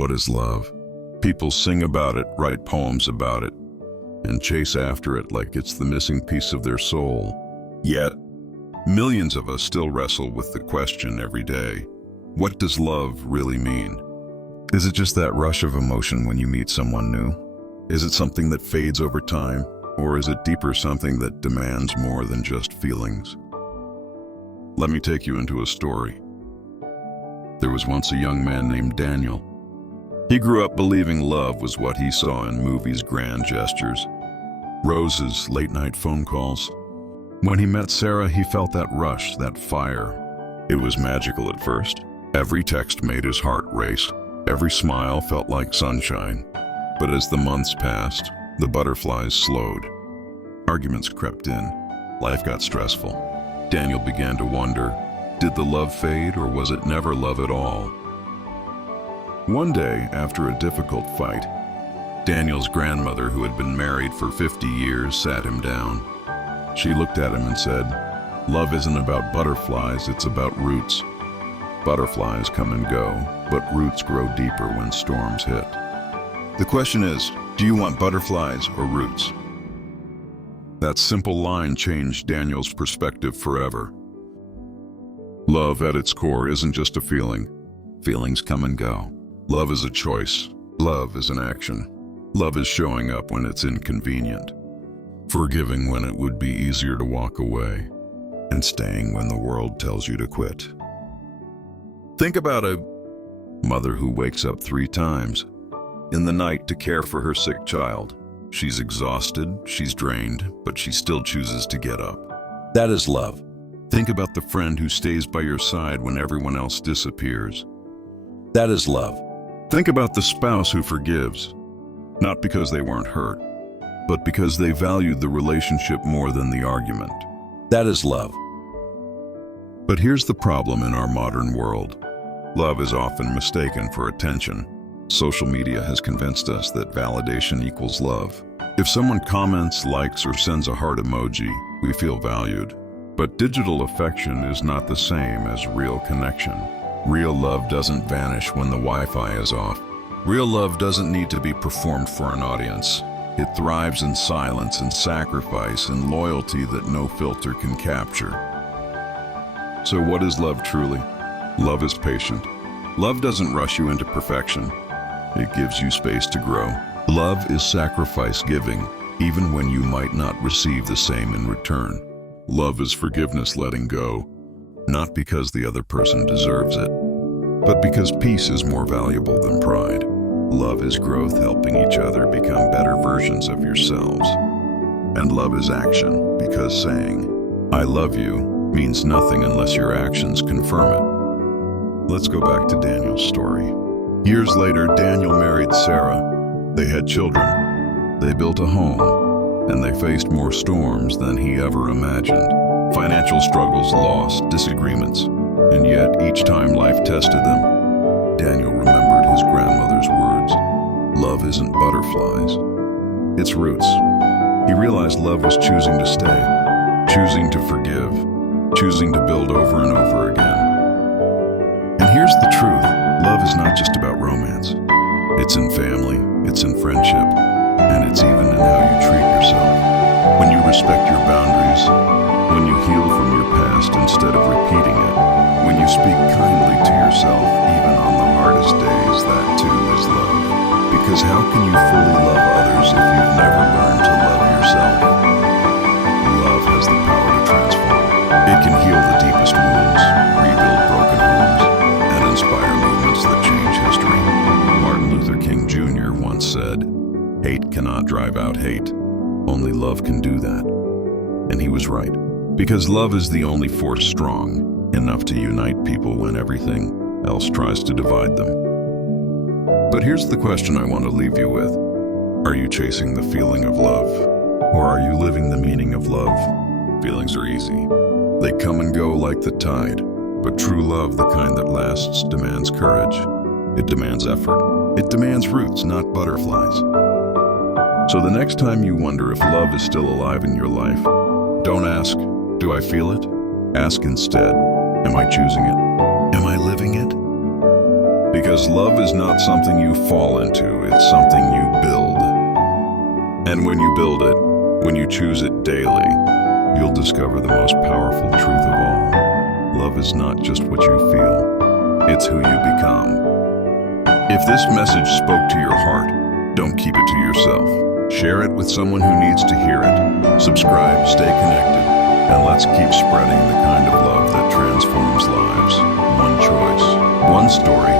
What is love? People sing about it, write poems about it, and chase after it like it's the missing piece of their soul. Yet, millions of us still wrestle with the question every day, what does love really mean? Is it just that rush of emotion when you meet someone new? Is it something that fades over time? Or is it deeper, something that demands more than just feelings? Let me take you into a story. There was once a young man named Daniel. He grew up believing love was what he saw in movies, grand gestures, roses, late-night phone calls. When he met Sarah, he felt that rush, that fire. It was magical at first. Every text made his heart race. Every smile felt like sunshine. But as the months passed, the butterflies slowed. Arguments crept in. Life got stressful. Daniel began to wonder, did the love fade, or was it never love at all? One day, after a difficult fight, Daniel's grandmother, who had been married for 50 years, sat him down. She looked at him and said, "Love isn't about butterflies, it's about roots. Butterflies come and go, but roots grow deeper when storms hit. The question is, do you want butterflies or roots?" That simple line changed Daniel's perspective forever. Love at its core isn't just a feeling. Feelings come and go. Love is a choice. Love is an action. Love is showing up when it's inconvenient, forgiving when it would be easier to walk away, and staying when the world tells you to quit. Think about a mother who wakes up 3 times in the night to care for her sick child. She's exhausted, she's drained, but she still chooses to get up. That is love. Think about the friend who stays by your side when everyone else disappears. That is love. Think about the spouse who forgives, not because they weren't hurt, but because they valued the relationship more than the argument. That is love. But here's the problem in our modern world. Love is often mistaken for attention. Social media has convinced us that validation equals love. If someone comments, likes, or sends a heart emoji, we feel valued. But digital affection is not the same as real connection. Real love doesn't vanish when the Wi-Fi is off. Real love doesn't need to be performed for an audience. It thrives in silence and sacrifice and loyalty that no filter can capture. So what is love truly? Love is patient. Love doesn't rush you into perfection. It gives you space to grow. Love is sacrifice giving, even when you might not receive the same in return. Love is forgiveness, letting go, not because the other person deserves it, but because peace is more valuable than pride. Love is growth, helping each other become better versions of yourselves. And love is action, because saying, "I love you," means nothing unless your actions confirm it. Let's go back to Daniel's story. Years later, Daniel married Sarah. They had children. They built a home, and they faced more storms than he ever imagined. Financial struggles, loss, disagreements, and yet each time life tested them, Daniel remembered his grandmother's words. Love isn't butterflies, it's roots. He realized love was choosing to stay, choosing to forgive, choosing to build over and over again. And here's the truth, love is not just about romance. It's in family, it's in friendship, and it's even in how you treat yourself. When you respect your boundaries, when you heal from your past instead of repeating it, when you speak kindly to yourself even on the hardest days, that too is love. Because how can you fully love others if you've never learned to love yourself? Love has the power to transform. It can heal the deepest wounds, rebuild broken homes, and inspire movements that change history. Martin Luther King Jr. once said, "Hate cannot drive out hate. Only love can do that." And he was right. Because love is the only force strong enough to unite people when everything else tries to divide them. But here's the question I want to leave you with. Are you chasing the feeling of love? Or are you living the meaning of love? Feelings are easy. They come and go like the tide. But true love, the kind that lasts, demands courage. It demands effort. It demands roots, not butterflies. So the next time you wonder if love is still alive in your life, don't ask, "Do I feel it?" Ask instead, "Am I choosing it? Am I living it?" Because love is not something you fall into, it's something you build. And when you build it, when you choose it daily, you'll discover the most powerful truth of all. Love is not just what you feel, it's who you become. If this message spoke to your heart, don't keep it to yourself. Share it with someone who needs to hear it. Subscribe, stay connected, and let's keep spreading the kind of love that transforms lives. One choice, one story,